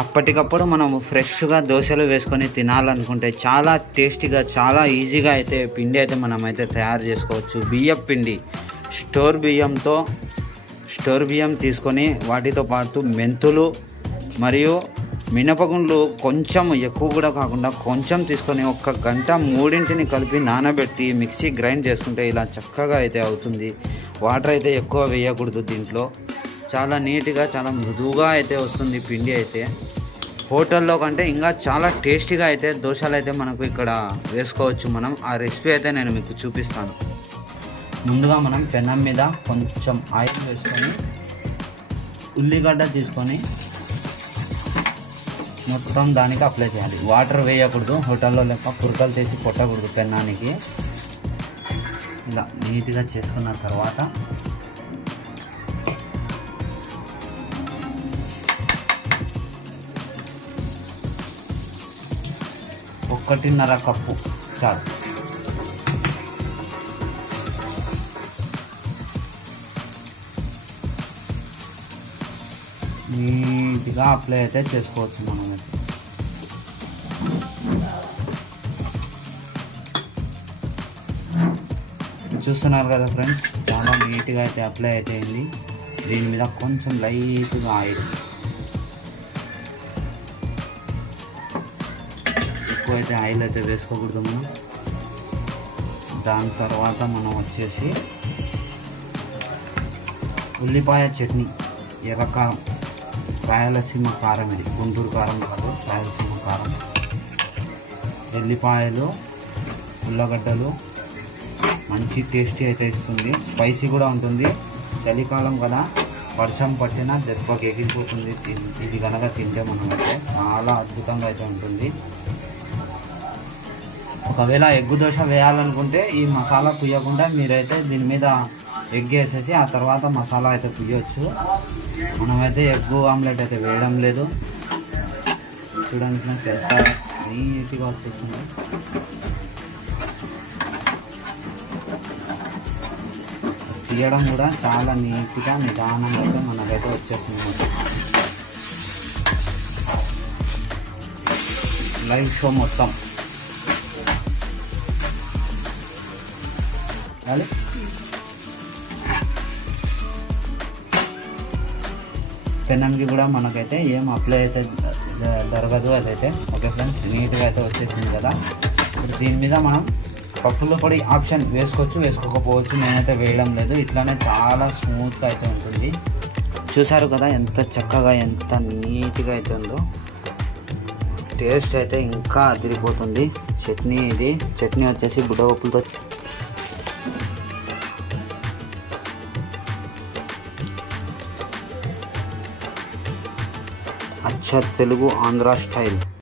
అప్పటికప్పుడు మనం ఫ్రెష్గా దోశలు వేసుకొని తినాలనుకుంటే చాలా టేస్టీగా చాలా ఈజీగా అయితే పిండి అయితే మనమైతే తయారు చేసుకోవచ్చు. బియ్యం పిండి స్టోర్ బియ్యం తీసుకొని వాటితో పాటు మెంతులు మరియు మినపగుండ్లు కొంచెం ఎక్కువ కూడా కాకుండా కొంచెం తీసుకొని 1 గంట మూడింటిని కలిపి నానబెట్టి మిక్సీ గ్రైండ్ చేసుకుంటే ఇలా చక్కగా అయితే అవుతుంది. వాటర్ అయితే ఎక్కువ వేయకూడదు దీంట్లో. చాలా నీట్గా చాలా మృదువుగా అయితే వస్తుంది పిండి అయితే. హోటల్లో కంటే ఇంకా చాలా టేస్టీగా అయితే దోశలు అయితే మనకు ఇక్కడ వేసుకోవచ్చు. మనం ఆ రెసిపీ అయితే నేను మీకు చూపిస్తాను. ముందుగా మనం పెనం మీద కొంచెం ఆయిల్ వేసుకొని ఉల్లిగడ్డ తీసుకొని మొత్తం దానికి అప్లై చేయాలి. వాటర్ వేయకూడదు, హోటల్లో లెక్క పురకలు తీసి కొట్టకూడదు పెన్నానికి. ఇలా నీట్గా చేసుకున్న తర్వాత 1.5 కప్పు చాలు. నీట్గా అప్లై అయితే చేసుకోవచ్చు మనం. చూస్తున్నారు కదా ఫ్రెండ్స్, చాలా నీట్గా అయితే అప్లై అయితే అయింది. దీని మీద కొంచెం లైట్గా ఆయిల్, ఎక్కువైతే ఆయిల్ అయితే వేసుకోకూడదు మనం. దాని తర్వాత మనం వచ్చేసి ఉల్లిపాయ చట్నీ, ఎర్రకారం, రాయలసీమ కారం, ఇది గుంటూరు కారం కాదు, రాయలసీమ కారం. ఎల్లిపాయలు, ఉల్లగడ్డలు మంచి టేస్టీ అయితే ఇస్తుంది. స్పైసీ కూడా ఉంటుంది. చలికాలం కదా, వర్షం పట్టినా దెబ్బకి ఎగిరిపోతుంది ఇది కనుక తింటే. మనమైతే చాలా అద్భుతంగా అయితే ఉంటుంది. ఒకవేళ ఎగ్గు దోశ వేయాలనుకుంటే ఈ మసాలా పుయ్యకుండా మీరైతే దీని మీద ఎగ్ వేసేసి ఆ తర్వాత మసాలా అయితే పుయ్యవచ్చు. మనమైతే ఎగ్గు ఆమ్లెట్ అయితే వేయడం లేదు. చూడండి ఫ్రెండ్స్, ఎంత నీట్గా వచ్చేస్తుంది. తీయడం కూడా చాలా నీట్గా నిదానంగా అయితే మనకైతే వచ్చేస్తుంది. లైవ్ షో మొత్తం పెనంకి కూడా మనకైతే ఏం అప్లై అయితే జరగదు అదైతే. ఓకే ఫ్రెండ్స్, నీట్గా అయితే వచ్చేసింది కదా. ఇప్పుడు దీని మీద మనం పప్పుల పొడి ఆప్షన్ వేసుకోవచ్చు, వేసుకోకపోవచ్చు. నేనైతే వేయడం లేదు. ఇట్లానే చాలా స్మూత్గా అయితే ఉంటుంది. చూసారు కదా ఎంత చక్కగా ఎంత నీట్గా అయితే ఉందో. టేస్ట్ అయితే ఇంకా అదిరిపోతుంది. చట్నీ వచ్చేసి బుడ్డపప్పులతో అచ్చ తెలుగు ఆంధ్ర స్టైల్.